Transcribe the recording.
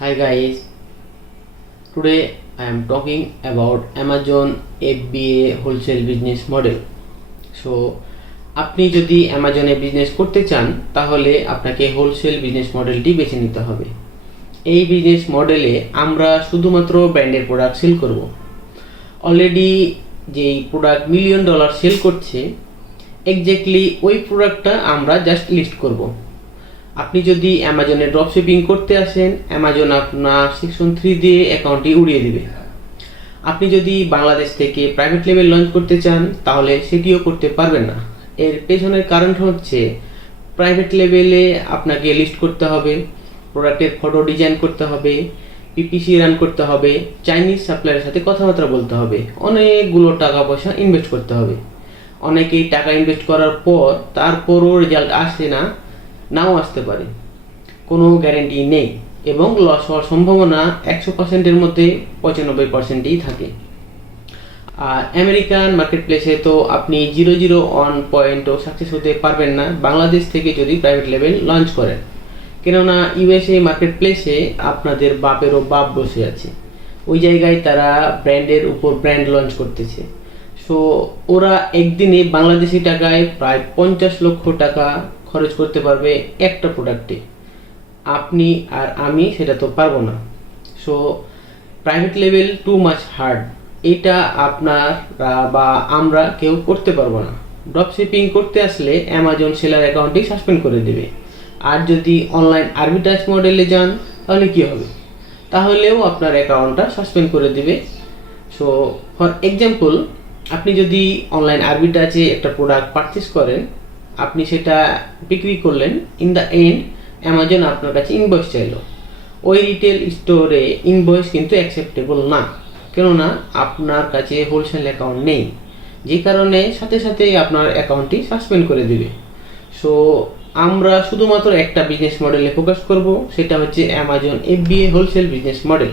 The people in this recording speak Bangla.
Hi guys, today I am talking about Amazon FBA wholesale business model. So আপনি যদি অ্যামাজনে বিজনেস করতে চান তাহলে আপনাকে হোলসেল বিজনেস মডেলটি বেছে নিতে হবে। এই বিজনেস মডেলে আমরা শুধুমাত্র ব্র্যান্ডের প্রোডাক্ট সেল করব। অলরেডি যেই প্রোডাক্ট $1 মিলিয়ন সেল করছে এক্স্যাক্টলি ওই প্রোডাক্টটা আমরা জাস্ট লিস্ট করব। আপনি যদি অ্যামাজনে ড্রপ শিপিং করতে আসেন, অ্যামাজন আপনার সেকশন 3 দিয়ে অ্যাকাউন্টটি উড়িয়ে দিবে। আপনি যদি বাংলাদেশ থেকে প্রাইভেট লেভেল লঞ্চ করতে চান তাহলে সেটিও করতে পারবেন না। এর পেছনের কারণ হচ্ছে প্রাইভেট লেভেলে আপনাকে লিস্ট করতে হবে, প্রোডাক্টের ফটো ডিজাইন করতে হবে, পিপিসি রান করতে হবে, চাইনিজ সাপ্লায়ারের সাথে কথাবার্তা বলতে হবে, অনেকগুলো টাকা পয়সা ইনভেস্ট করতে হবে। অনেকেই টাকা ইনভেস্ট করার পর তারপরও রেজাল্ট আসে না, নাও আসতে পারে, কোনো গ্যারেন্টি নেই এবং লস হওয়ার সম্ভাবনা 100%-এর মধ্যে 95%ই থাকে। আর আমেরিকান মার্কেট প্লেসে তো আপনি 001 পয়েন্টও সাকসেস হতে পারবেন না বাংলাদেশ থেকে যদি প্রাইভেট লেভেল লঞ্চ করেন, কেননা ইউএসএ মার্কেট প্লেসে আপনাদের বাপেরও বাপ বসে আছে। ওই জায়গায় তারা ব্র্যান্ডের উপর ব্র্যান্ড লঞ্চ করতেছে। সো ওরা একদিনে বাংলাদেশি টাকায় প্রায় 50 লক্ষ টাকা খরচ করতে পারবে একটা প্রোডাক্টে। আপনি আর আমি সেটা তো পারবো না। So private level too much hard, এটা আপনার বা আমরা কেউ করতে পারবো না। ড্রপ শিপিং করতে আসলে অ্যামাজন সেলার অ্যাকাউন্টটি সাসপেন্ড করে দেবে। আর যদি অনলাইন আরবিট্রাজ মডেলে যান তাহলে কি হবে? তাহলেও আপনার অ্যাকাউন্টটা সাসপেন্ড করে দেবে। সো ফর এক্সাম্পল, আপনি যদি অনলাইন আরবিট্রাজে একটা প্রোডাক্ট পারচেস করেন, আপনি সেটা বিক্রি করলেন, ইন দ্য এন্ড অ্যামাজন আপনার কাছে ইনভয়েস চাইলো। ওই রিটেল স্টোরে ইনভয়েস কিন্তু অ্যাকসেপ্টেবল না, কেননা আপনার কাছে হোলসেল অ্যাকাউন্ট নেই, যে কারণে সাথে সাথেই আপনার অ্যাকাউন্টটি সাসপেন্ড করে দেবে। সো আমরা শুধুমাত্র একটা বিজনেস মডেলে ফোকাস করব, সেটা হচ্ছে Amazon FBA wholesale business model.